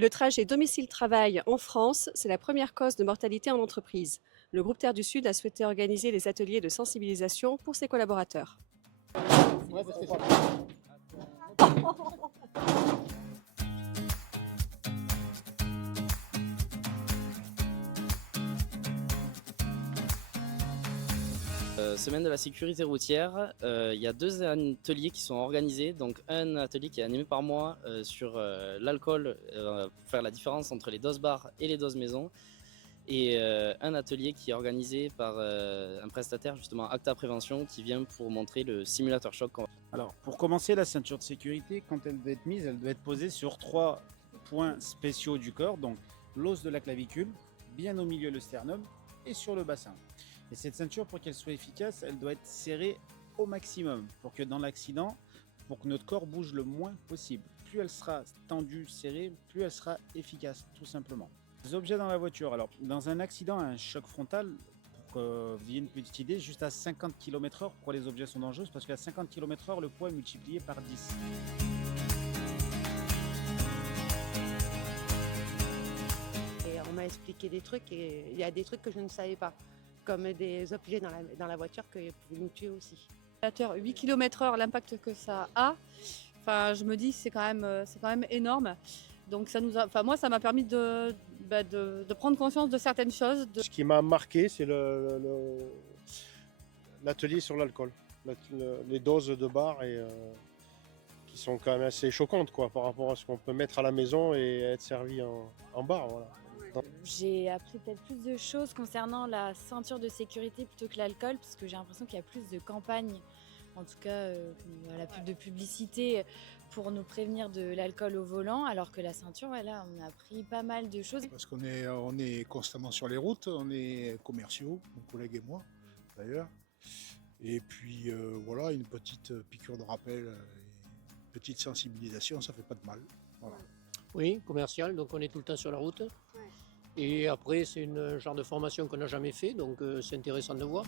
Le trajet domicile-travail en France, c'est la première cause de mortalité en entreprise. Le groupe Terre du Sud a souhaité organiser des ateliers de sensibilisation pour ses collaborateurs. Semaine de la sécurité routière, il y a deux ateliers qui sont organisés. Donc un atelier qui est animé par moi sur l'alcool, pour faire la différence entre les doses bar et les doses maison. Et un atelier qui est organisé par un prestataire, justement Acta Prévention, qui vient pour montrer le simulateur choc. Alors, pour commencer, la ceinture de sécurité, quand elle doit être mise, elle doit être posée sur 3 points spéciaux du corps, donc l'os de la clavicule, bien au milieu le sternum et sur le bassin. Et cette ceinture, pour qu'elle soit efficace, elle doit être serrée au maximum pour que dans l'accident, pour que notre corps bouge le moins possible. Plus elle sera tendue, serrée, plus elle sera efficace, tout simplement. Les objets dans la voiture. Alors, dans un accident, un choc frontal, pour que vous ayez une petite idée, juste à 50 km/h, pourquoi les objets sont dangereux? Parce qu'à 50 km/h, le poids est multiplié par 10. Et on m'a expliqué des trucs et il y a des trucs que je ne savais pas, comme des objets dans la voiture qui pouvaient nous tuer aussi. 8 km/h, l'impact que ça a, enfin, je me dis c'est quand même énorme. Donc moi, ça m'a permis de prendre conscience de certaines choses. Ce qui m'a marqué, c'est l'atelier sur l'alcool, les doses de bar qui sont quand même assez choquantes quoi, par rapport à ce qu'on peut mettre à la maison et être servi en bar. Voilà. J'ai appris peut-être plus de choses concernant la ceinture de sécurité plutôt que l'alcool, parce que j'ai l'impression qu'il y a plus de campagnes, en tout cas de publicité pour nous prévenir de l'alcool au volant, alors que la ceinture, voilà, on a appris pas mal de choses. Parce qu'on est constamment sur les routes, on est commerciaux, mon collègue et moi d'ailleurs. Et puis voilà, une petite piqûre de rappel, une petite sensibilisation, ça fait pas de mal. Voilà. Oui, commercial, donc on est tout le temps sur la route. Et après, c'est un genre de formation qu'on n'a jamais fait, donc c'est intéressant de voir.